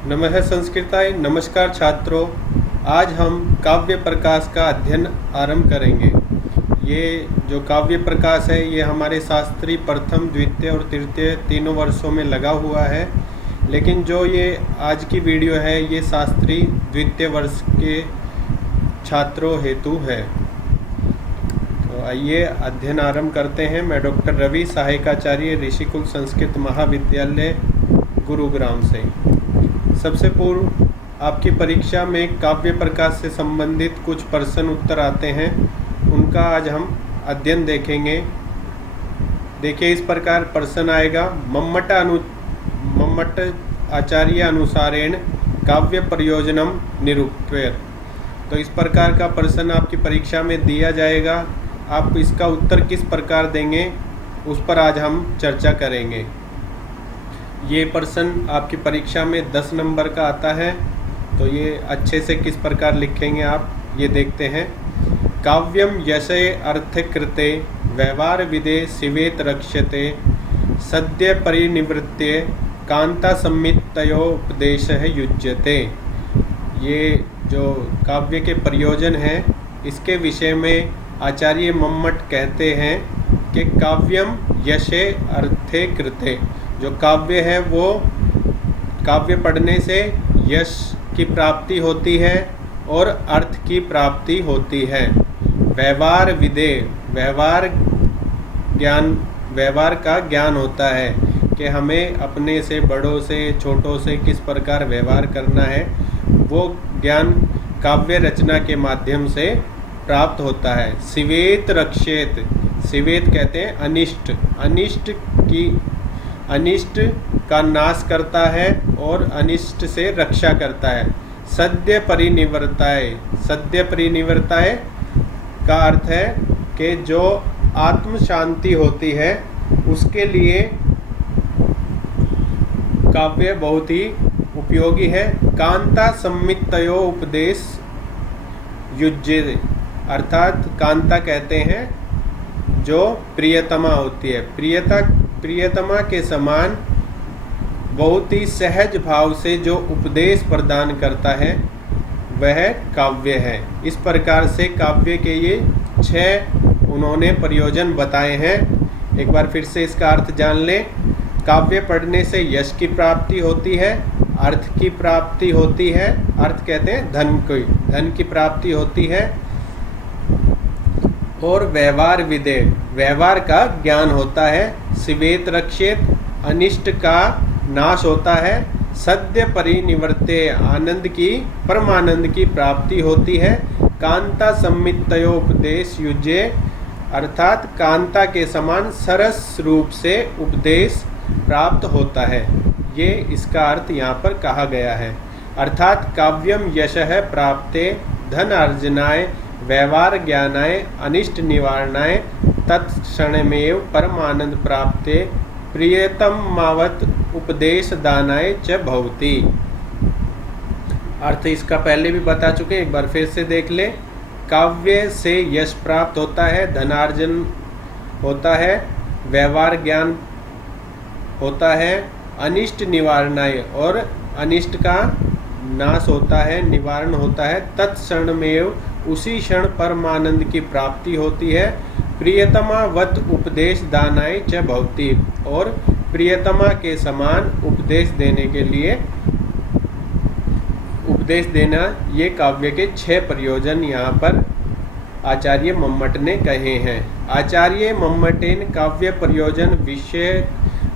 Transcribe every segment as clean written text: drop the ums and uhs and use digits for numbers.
नमः संस्कृताय। नमस्कार छात्रों। आज हम काव्य प्रकाश का अध्ययन आरंभ करेंगे। ये जो काव्य प्रकाश है ये हमारे शास्त्री प्रथम, द्वितीय और तृतीय तीनों वर्षों में लगा हुआ है, लेकिन जो ये आज की वीडियो है ये शास्त्री द्वितीय वर्ष के छात्रों हेतु है। तो आइए अध्ययन आरंभ करते हैं। मैं डॉक्टर रवि, सहायकाचार्य, ऋषिकुल संस्कृत महाविद्यालय, गुरुग्राम से। सबसे पूर्व आपकी परीक्षा में काव्य प्रकाश से संबंधित कुछ प्रश्न उत्तर आते हैं, उनका आज हम अध्ययन देखेंगे। देखिए, इस प्रकार प्रश्न आएगा। मम्मट आचार्य अनुसारेण काव्य प्रयोजनम निरूप्य। तो इस प्रकार का प्रश्न आपकी परीक्षा में दिया जाएगा। आप इसका उत्तर किस प्रकार देंगे उस पर आज हम चर्चा करेंगे। ये प्रश्न आपकी परीक्षा में 10 नंबर का आता है, तो ये अच्छे से किस प्रकार लिखेंगे आप ये देखते हैं। काव्यम यशे अर्थे कृते व्यवहार विदे शिवेत रक्ष्यते सद्य परिनिवृत्ते कांता सम्मितयोपदेश युज्यते। ये जो काव्य के प्रयोजन हैं इसके विषय में आचार्य मम्मट कहते हैं कि काव्यम यशे अर्थे कृते, जो काव्य है वो काव्य पढ़ने से यश की प्राप्ति होती है और अर्थ की प्राप्ति होती है। व्यवहार विदे, व्यवहार का ज्ञान होता है कि हमें अपने से बड़ों से छोटों से किस प्रकार व्यवहार करना है, वो ज्ञान काव्य रचना के माध्यम से प्राप्त होता है। शिवेत रक्षेत, शिवेत कहते हैं अनिष्ट, अनिष्ट का नाश करता है और अनिष्ट से रक्षा करता है। सद्य परिनिवर्ताय, सद्य परिनिवर्ताय का अर्थ है कि जो आत्म शांति होती है उसके लिए काव्य बहुत ही उपयोगी है। कांता सम्मितयो उपदेश युज्य, अर्थात कांता कहते हैं जो प्रियतमा होती है, प्रियतमा के समान बहुत ही सहज भाव से जो उपदेश प्रदान करता है वह काव्य है। इस प्रकार से काव्य के ये 6 उन्होंने प्रयोजन बताए हैं। एक बार फिर से इसका अर्थ जान लें। काव्य पढ़ने से यश की प्राप्ति होती है, अर्थ की प्राप्ति होती है, अर्थ कहते हैं धन की प्राप्ति होती है, और व्यवहार विदे, व्यवहार का ज्ञान होता है। शिवेत रक्षेत, अनिष्ट का नाश होता है। सद्य परिनिवर्ते, आनंद की परमानंद की प्राप्ति होती है। कांता सम्मितयोपदेश युज्ये, अर्थात कांता के समान सरस रूप से उपदेश प्राप्त होता है। ये इसका अर्थ यहाँ पर कहा गया है। अर्थात काव्यम यशः प्राप्ते धनार्जनाय व्यवहार ज्ञानाय अनिष्ट निवारणाय तत्क्षणमेव परमानंद प्राप्ते प्रियतमावत उपदेश दानाय च भवति। अर्थ इसका पहले भी बता चुके हैं, एक बार फिर से देख ले। काव्य से यश प्राप्त होता है, धनार्जन होता है, व्यवहार ज्ञान होता है, अनिष्ट निवारणाय और अनिष्ट का नाश होता है, निवारण होता है। तत्क्षणमेव, उसी क्षण परमानंद की प्राप्ति होती है। प्रियतमावत उपदेश दानाय च भवति, और प्रियतमा के समान उपदेश देने के लिए उपदेश देना, ये काव्य के 6 प्रयोजन यहाँ पर आचार्य मम्मट ने कहे हैं। आचार्य मम्मटेन काव्य प्रयोजन विषय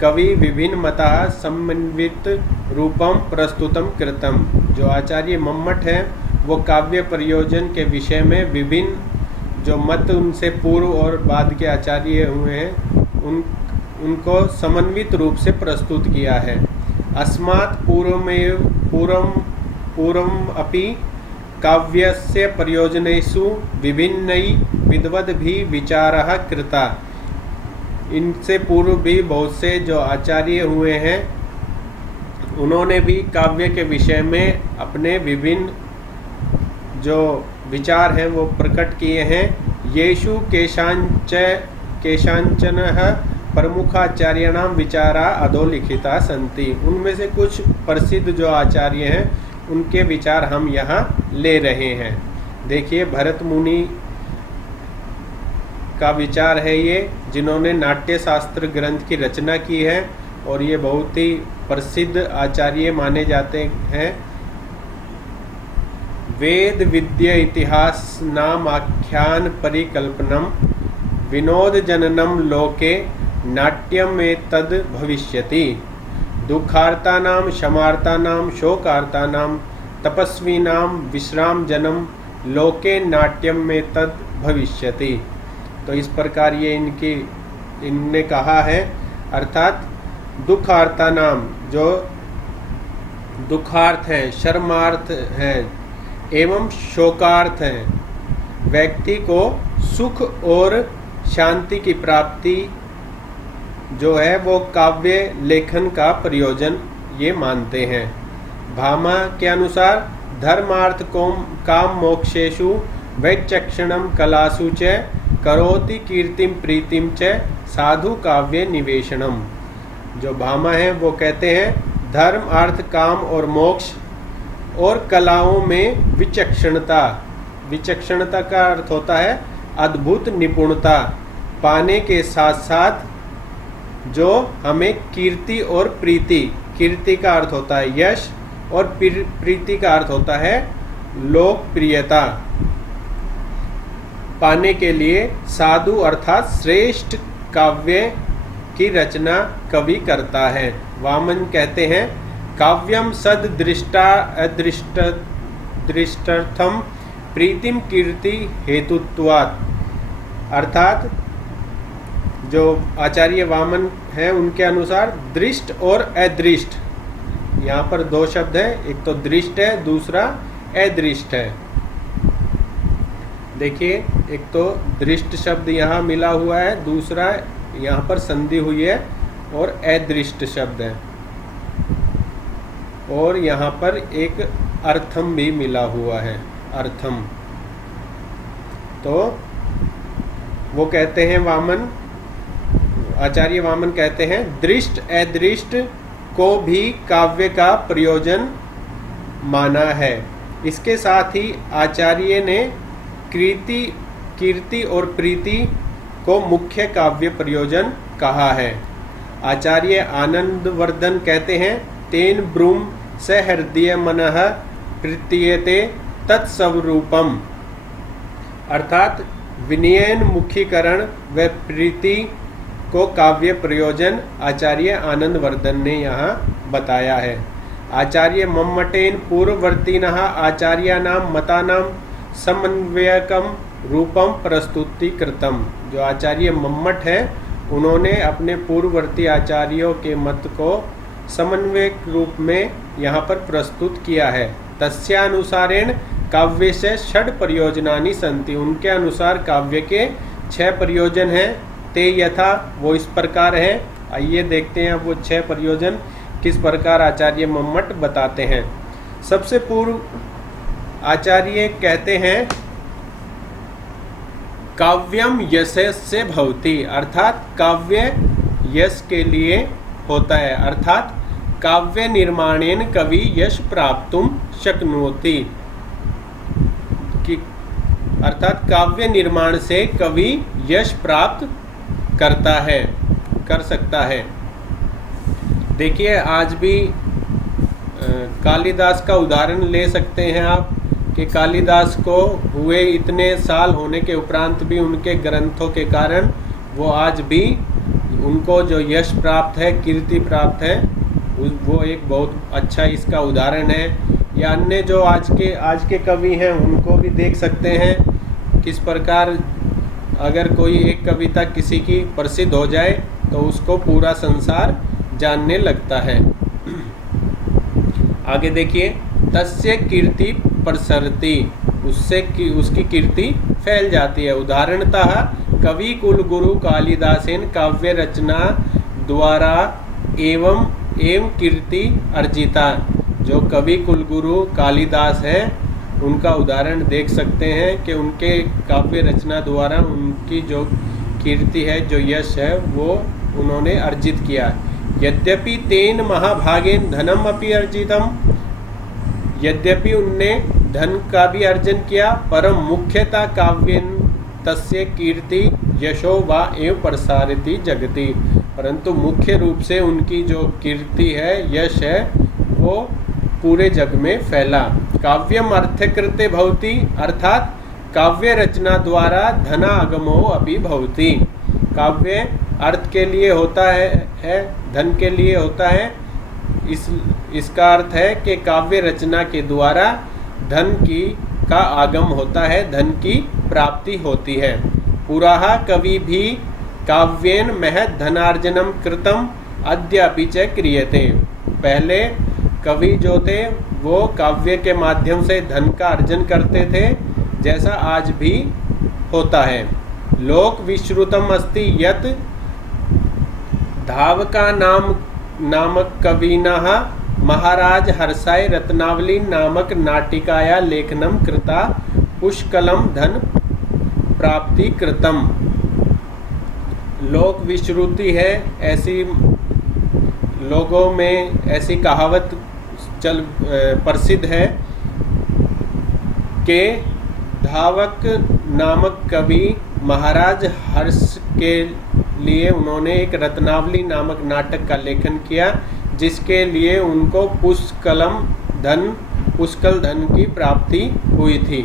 कवि विभिन्न मतः समन्वित रूपम प्रस्तुतम कृतम। जो आचार्य मम्मट हैं वो काव्य प्रयोजन के विषय में विभिन्न जो मत उनसे पूर्व और बाद के आचार्य हुए हैं उनको समन्वित रूप से प्रस्तुत किया है। अस्मात् पूर्वम अपि काव्यस्य प्रयोजनेषु विभिन्नै विद्वद्भिः विचारः कृता। इनसे पूर्व भी बहुत से जो आचार्य हुए हैं उन्होंने भी काव्य के विषय में अपने विभिन्न जो विचार हैं वो प्रकट किए हैं। येषु केषांचन प्रमुखाचार्याणां विचारा अधोलिखिता सन्ति। उनमें से कुछ प्रसिद्ध जो आचार्य हैं उनके विचार हम यहाँ ले रहे हैं। देखिए, भरत मुनि का विचार है ये, जिन्होंने नाट्य शास्त्र ग्रंथ की रचना की है और ये बहुत ही प्रसिद्ध आचार्य माने जाते हैं। वेद विद्या इतिहास नाम आख्यान परिकल्पनम विनोद जननम लोके नाट्यम में तद भविष्यति। दुखार्तानाम शमार्तानाम शोकार्तानाम तपस्वीनाम विश्राम जनम लोके नाट्यम में तद भविष्यति। तो इस प्रकार ये इनने कहा है, अर्थात दुखार्तानाम जो दुखार्थ हैं, शर्मार्थ हैं एवं शोकार्थ हैं, व्यक्ति को सुख और शांति की प्राप्ति जो है वो काव्य लेखन का प्रयोजन ये मानते हैं। भामा के अनुसार धर्मार्थ काम मोक्षेषु वैचक्षणम कलासु च करोति कीर्तिम प्रीतिम च साधु काव्य निवेशनम। जो भामा है वो कहते हैं धर्म अर्थ काम और मोक्ष और कलाओं में विचक्षणता, विचक्षणता का अर्थ होता है अद्भुत निपुणता पाने के साथ साथ जो हमें कीर्ति और प्रीति, कीर्ति का अर्थ होता है यश और प्रीति का अर्थ होता है लोकप्रियता पाने के लिए साधु अर्थात श्रेष्ठ काव्य की रचना कवि करता है। वामन कहते हैं काव्यम सद दृष्टा अदृष्ट दृष्टर्थम प्रीतिम कीर्ति हेतुत्वात्। अर्थात जो आचार्य वामन हैं उनके अनुसार दृष्ट और अदृष्ट, यहाँ पर दो शब्द है, एक तो दृष्ट है दूसरा अदृष्ट है। देखिए, एक तो दृष्ट शब्द यहाँ मिला हुआ है, दूसरा यहाँ पर संधि हुई है और अदृष्ट शब्द है, और यहाँ पर एक अर्थम भी मिला हुआ है, अर्थम। तो वो कहते हैं वामन, आचार्य वामन कहते हैं दृष्ट अदृष्ट को भी काव्य का प्रयोजन माना है। इसके साथ ही आचार्य ने कीर्ति और प्रीति को मुख्य काव्य प्रयोजन कहा है। आचार्य आनंदवर्धन कहते हैं तेन ब्रूम सहृदय मनः प्रीत्यते तत्स्वरूपम। अर्थात विनयन मुखीकरण व प्रीति को काव्य प्रयोजन आचार्य आनंदवर्धन ने यहाँ बताया है। आचार्य मम्मटेन पूर्ववर्तिनः आचार्याणां मतानां समन्वयकम रूपम प्रस्तुतिकृतम। जो आचार्य मम्मट है उन्होंने अपने पूर्ववर्ती आचार्यों के मत को समन्वय रूप में यहाँ पर प्रस्तुत किया है। तस्यानुसारेण काव्य से षड प्रयोजनानि सन्ति। उनके अनुसार काव्य के 6 प्रयोजन हैं। ते यथा, वो इस प्रकार है। आइए देखते हैं वो 6 प्रयोजन किस प्रकार आचार्य मम्मट बताते हैं। सबसे पूर्व आचार्य कहते हैं काव्यम यशस्य भवति। अर्थात काव्य यश के लिए होता है, अर्थात काव्य निर्माणेन कवि यश प्राप्तुम शक्नोति। अर्थात काव्य निर्माण से कवि यश प्राप्त करता है, कर सकता है। देखिए, आज भी कालिदास का उदाहरण ले सकते हैं आप कि कालिदास को हुए इतने साल होने के उपरांत भी उनके ग्रंथों के कारण वो आज भी उनको जो यश प्राप्त है, कीर्ति प्राप्त है, वो एक बहुत अच्छा इसका उदाहरण है। या अन्य जो आज के कवि हैं उनको भी देख सकते हैं किस प्रकार अगर कोई एक कविता किसी की प्रसिद्ध हो जाए तो उसको पूरा संसार जानने लगता है। आगे देखिए, तस्य कीर्ति प्रसरति, उसकी कीर्ति फैल जाती है। उदाहरणतः कवि कुल गुरु कालिदासेन काव्य रचना द्वारा एवं कीर्ति अर्जिता। जो कवि कुलगुरु कालिदास है उनका उदाहरण देख सकते हैं कि उनके काव्य रचना द्वारा उनकी जो कीर्ति है, जो यश है, वो उन्होंने अर्जित किया। यद्यपि तेन महाभागेन धनम अपि अर्जितम, यद्यपि उनने धन का भी अर्जन किया, परम मुख्यतः काव्येन तस्य कीर्ति यशो वा एव प्रसारिति जगति, परंतु मुख्य रूप से उनकी जो कीर्ति है, यश है, वो पूरे जग में फैला। काव्यम अर्थकृते भवति, अर्थात काव्य रचना द्वारा धनागमो अपि भवति। काव्य अर्थ के लिए होता है, धन के लिए होता है। इसका अर्थ है कि काव्य रचना के द्वारा धन का आगम होता है, धन की प्राप्ति होती है। पुराः कवि भी काव्येन महत् धनार्जनम कृतम अद्यापि च क्रियते। पहले कवि जो थे वो काव्य के माध्यम से धन का अर्जन करते थे, जैसा आज भी होता है। लोक विश्रुतम अस्ति यत् धावका नामक कविनः महाराज हर्षाय रत्नावली नामक नाटिकाया लेखनम कृता पुष्कलम धन प्राप्ति कृतम। लोक विश्रुति है, ऐसी लोगों में ऐसी कहावत प्रसिद्ध है कि धावक नामक कवि महाराज हर्ष के लिए उन्होंने एक रत्नावली नामक नाटक का लेखन किया, जिसके लिए उनको पुष्कल धन की प्राप्ति हुई थी।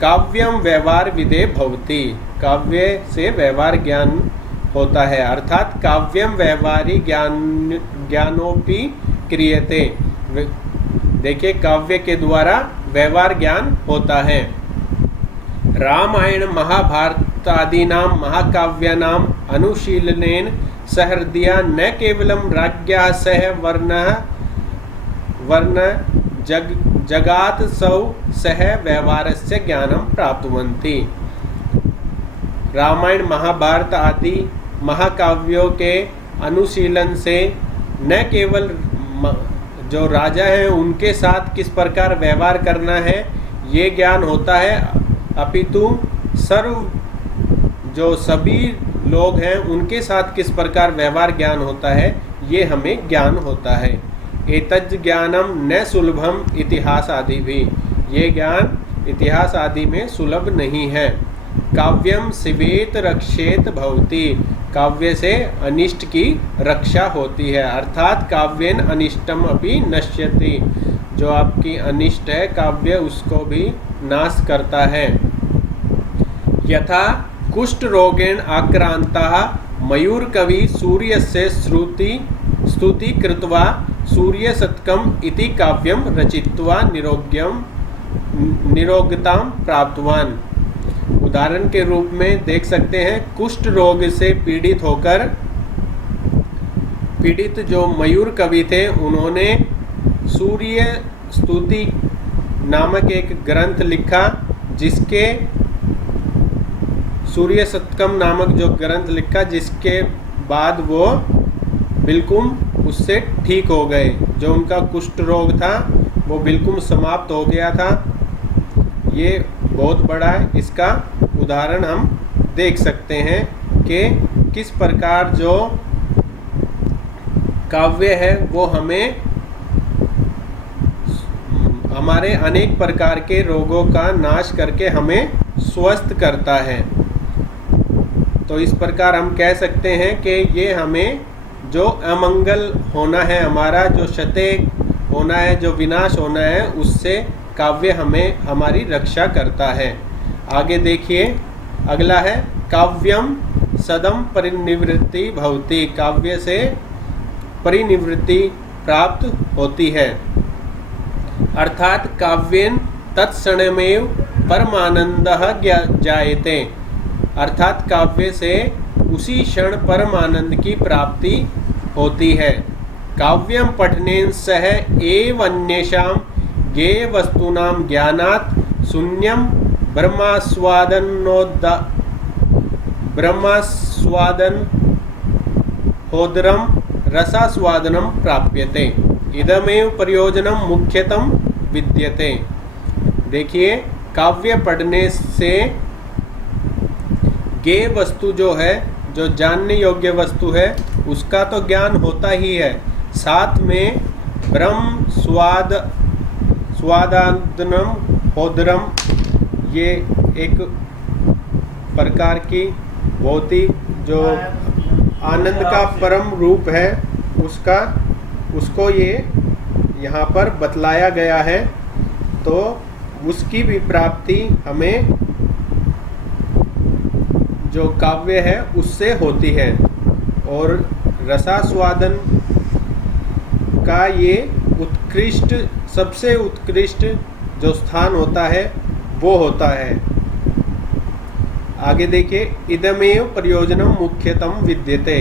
काव्यम व्यवहार विदे भवति, काव्य से व्यवहार ज्ञान होता है, अर्थात काव्यम व्यवहारी ज्ञानोपि क्रियते। देखिए, काव्य के द्वारा व्यवहार ज्ञान होता है। रामायण महाभारत आदीनां महाकाव्यानां अनुशीलनेन सहृदया न केवलं राज्ञा सह वर्ण जगात सौ सह व्यवहारस्य ज्ञानं प्राप्नुवन्ति। रामायण महाभारत आदि महाकाव्यों के अनुशीलन से न केवल जो राजा हैं उनके साथ किस प्रकार व्यवहार करना है ये ज्ञान होता है, अपितु जो सभी लोग हैं उनके साथ किस प्रकार व्यवहार ज्ञान होता है, ये हमें ज्ञान होता है। एतज् ज्ञानम न सुलभम इतिहास आदि भी, ये ज्ञान इतिहास आदि में सुलभ नहीं है। काव्यम शिवेत रक्षेत भवति, काव्य से अनिष्ट की रक्षा होती है, अर्थात काव्येन अनिष्टम अपि नश्यति, जो आपकी अनिष्ट है काव्य उसको भी नाश करता है। यथा कुष्ठ रोगेण आक्रांतः मयूर कवि सूर्यस्य स्तुति कृत्वा सूर्यशतकम इति काव्यम रचित्वा निरोगतां प्राप्तवान। उदाहरण के रूप में देख सकते हैं, कुष्ठ रोग से पीड़ित जो मयूर कवि थे उन्होंने सूर्य स्तुति नामक एक ग्रंथ लिखा, जिसके सूर्य शतकम नामक जो ग्रंथ लिखा, जिसके बाद वो बिल्कुल उससे ठीक हो गए। जो उनका कुष्ठ रोग था वो बिल्कुल समाप्त हो गया था। ये बहुत बड़ा है, इसका उदाहरण हम देख सकते हैं कि किस प्रकार जो काव्य है वो हमें हमारे अनेक प्रकार के रोगों का नाश करके हमें स्वस्थ करता है। तो इस प्रकार हम कह सकते हैं कि ये हमें जो अमंगल होना है, हमारा जो क्षति होना है, जो विनाश होना है, उससे काव्य हमें हमारी रक्षा करता है। आगे देखिए, अगला है काव्यम सदम परिनिवृत्ति भवति, काव्य से परिनिवृत्ति प्राप्त होती है, अर्थात काव्येन तत्क्षणमेव परमानंदः जायते, अर्थात काव्य से उसी क्षण परमानंद की प्राप्ति होती है। काव्यम पठनेन सह एव अन्येषां ज्ञेय वस्तूनां ज्ञानात् शून्यं ब्रह्मास्वादनोदरं रसास्वादनं प्राप्यते, इदमेव प्रयोजनं मुख्यतम विद्यते। देखिए, काव्य पढ़ने से ज्ञेय वस्तु जो है जो जानने योग्य वस्तु है उसका तो ज्ञान होता ही है, साथ में ब्रह्म स्वादानंदम होदरम, ये एक प्रकार की भौतिक जो आनंद का परम रूप है उसको ये यहाँ पर बतलाया गया है। तो उसकी भी प्राप्ति हमें जो काव्य है उससे होती है। और रसास्वादन का ये उत्कृष्ट, सबसे उत्कृष्ट जो स्थान होता है वो होता है। आगे देखिए, इदमेव प्रयोजनम मुख्यतम विद्यते,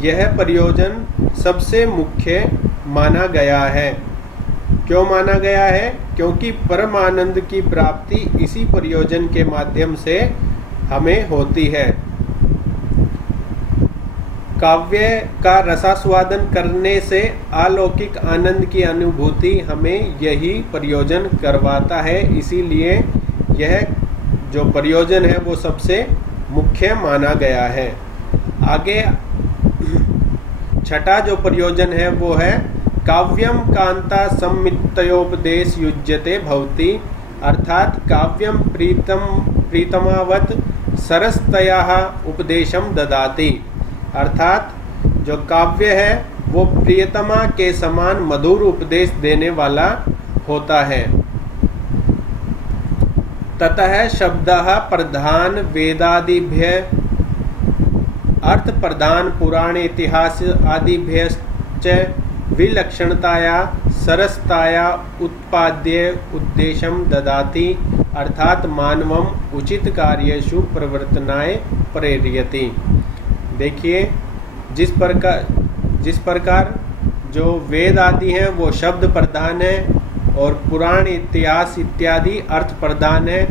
यह प्रयोजन सबसे मुख्य माना गया है। क्यों माना गया है? क्योंकि परम आनंद की प्राप्ति इसी प्रयोजन के माध्यम से हमें होती है। काव्य का रसास्वादन करने से अलौकिक आनंद की अनुभूति हमें यही प्रयोजन करवाता है, इसीलिए यह जो प्रयोजन है वो सबसे मुख्य माना गया है। आगे छठा जो प्रयोजन है वो है काव्यम कांता सम्मितयोपदेश युज्यते भवति, अर्थात काव्यम प्रीतमावत सरसतया उपदेशम ददाति, अर्थात जो काव्य है वो प्रियतमा के समान मधुर उपदेश देने वाला होता है। ततः शब्दः प्रधान वेदादिभ्य अर्थ प्रधान पुराण इतिहास आदिभ्यश्च विलक्षणताया सरसताया उत्पाद्य उद्देश्यम ददाति, अर्थात मानवम उचित कार्येषु प्रवर्तनाय प्रेरयति। देखिए, जिस प्रकार जो वेद आदि हैं वो शब्द प्रधान है और पुराण इतिहास इत्यादि अर्थ प्रधान है,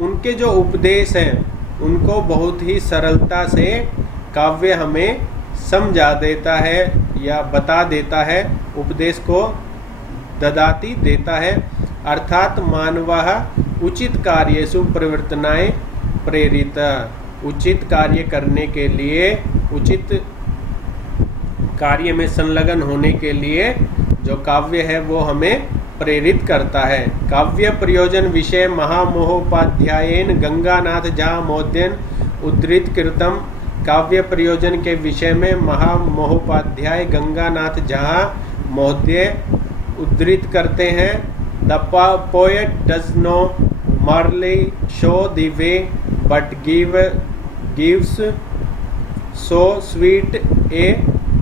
उनके जो उपदेश हैं उनको बहुत ही सरलता से काव्य हमें समझा देता है या बता देता है, उपदेश को ददाति देता है, अर्थात मानवः उचित कार्येषु प्रवर्तनाय प्रेरित, उचित कार्य करने के लिए, उचित कार्य में संलग्न होने के लिए जो काव्य है वो हमें प्रेरित करता है। काव्य प्रयोजन विषय महामहोपाध्यायेन गंगानाथ झा महोदयन उद्धृत कृतम, काव्य प्रयोजन के विषय में महामहोपाध्याय गंगानाथ झा महोदय उद्धृत करते हैं। The poet does not merely show the way but gives so sweet a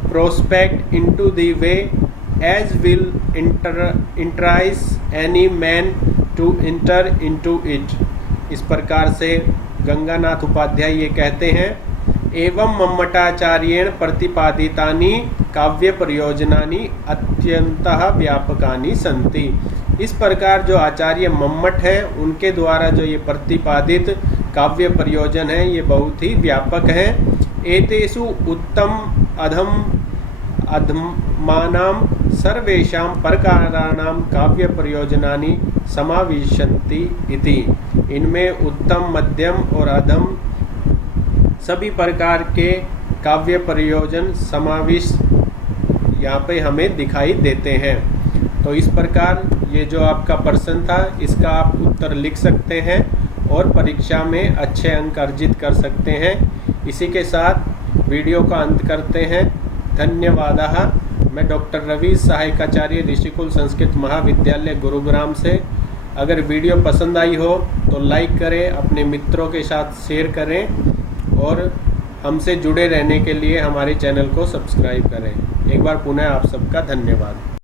prospect into the way as will entice any man to enter into it. इस प्रकार से गंगानाथ उपाध्याय ये कहते हैं, एवं मम्मटाचार्येण प्रतिपादितानि काव्य प्रयोजनानि अत्यंतः व्यापकानि सन्ति। इस प्रकार जो आचार्य मम्मट है उनके द्वारा जो ये प्रतिपादित काव्य प्रयोजन है ये बहुत ही व्यापक है। एतेषु उत्तम अधमानाम सर्वेषां प्रकाराणां काव्य प्रयोजनानि समाविशन्ति इति। इनमें उत्तम, मध्यम और अधम सभी प्रकार के काव्य प्रयोजन समावेश यहाँ पे हमें दिखाई देते हैं। तो इस प्रकार ये जो आपका प्रश्न था इसका आप उत्तर लिख सकते हैं और परीक्षा में अच्छे अंक अर्जित कर सकते हैं। इसी के साथ वीडियो का अंत करते हैं। धन्यवादः। मैं डॉक्टर रवि, सहायकाचार्य, ऋषिकुल संस्कृत महाविद्यालय गुरुग्राम से। अगर वीडियो पसंद आई हो तो लाइक करें, अपने मित्रों के साथ शेयर करें और हमसे जुड़े रहने के लिए हमारे चैनल को सब्सक्राइब करें। एक बार पुनः आप सबका धन्यवाद।